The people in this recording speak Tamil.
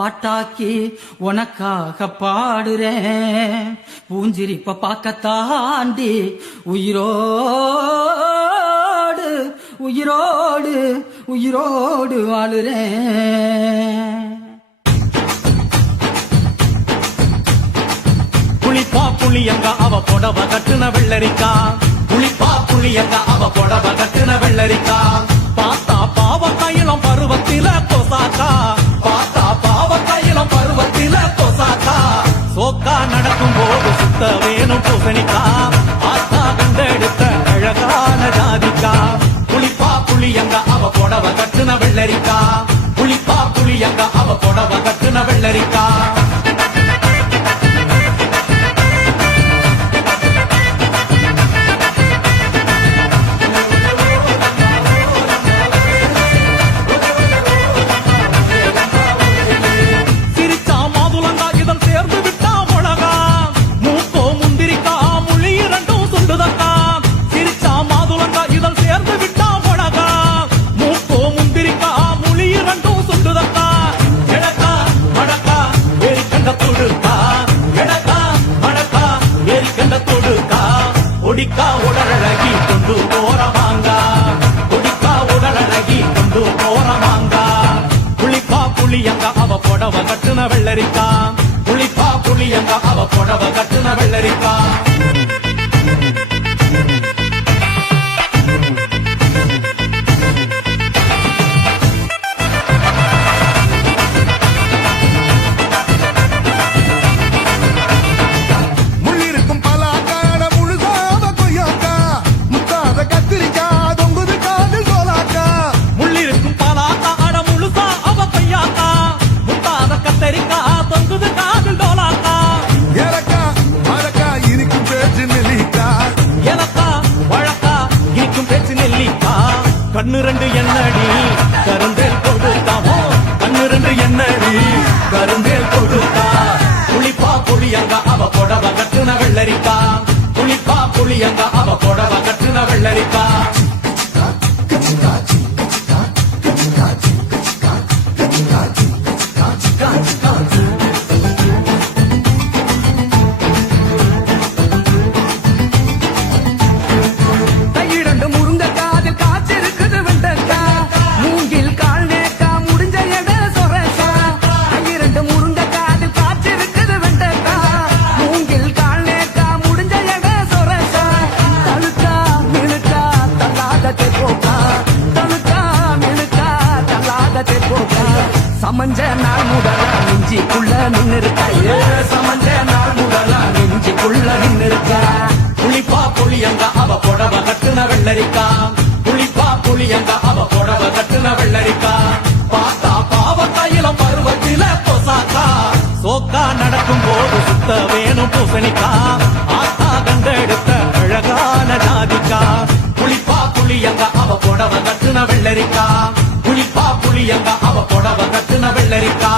பாட்டாக்கி உனக்காக பாடுறேன் பூஞ்சிரிப்ப பார்க்க தாண்டி உயிரோடு உயிரோடு உயிரோடு வாழுறேன். புளிப்பா புளியங்க அவ புடவ கட்டுன வெள்ளரிக்கா, புளிப்பா புளியங்க அவ புடவ கட்டுன வெள்ளரிக்கா, பார்த்தா பாவ கையிலம் பருவத்தில கொசாக்கா, பார்த்தா பாவ கையிலம் பருவத்தில கொசாக்கா, சோக்கா நடக்கும் போது சுத்த வேணும் பூசணிக்கா, ஆத்தா கண்டெடுத்த அழகான ஜாதிக்கா, புளிப்பா புளியங்க அவ புடவ கட்டுன வெள்ளரிக்கா, புளிப்பா புளியங்க அவ புடவ கட்டுன வெள்ளரிக்கா. கொடிக்கா உடலழகி கொண்டு போறவாங்க, கொடிக்கா உடலழகி கொண்டு போறவாங்க, புளிப்பா புளியங்க அவ புடவ கட்டுன வெள்ளரிக்கா, புளிப்பா புளியங்க அவ புடவ கட்டுன வெள்ளரிக்கா. கண்ணு ரெண்டு என்னடி கருந்தேல் கொடுத்தாமோ, கண்ணு ரெண்டு என்னடி கருந்தேல் கொடுத்தா, புளிப்பா புளியங்க அவ புடவ கட்டுன வெள்ளரிக்கா, புளிப்பா புளியங்க அவ புடவ கட்டுன வெள்ளரிக்கா. சமஞ்ச நாள் முதலா நெஞ்சிக்குள்ள நின்னு இருக்க, சமஞ்ச நாள் முதலா நெஞ்சிக்குள்ள நின்னு இருக்க, புளிப்பா புளியங்க அவ புடவ கட்டுன வெள்ளரிக்கா, புளிப்பா புளியங்க அவ புடவ கட்டுன வெள்ளரிக்கா, பார்த்தா பாவ கையிலம் பருவத்தில கொசாக்கா, சோக்கா நடக்கும் போது சுத்த வேணும் பூசணிக்கா, ஆத்தா கண்டெடுத்த அழகான ஜாதிக்கா, புளிப்பா புளியங்க அவ புடவ கட்டுன வெள்ளரிக்கா, புளிப்பா புளியங்க அவ புடவ கட்டுன வெள்ளரிக்கா.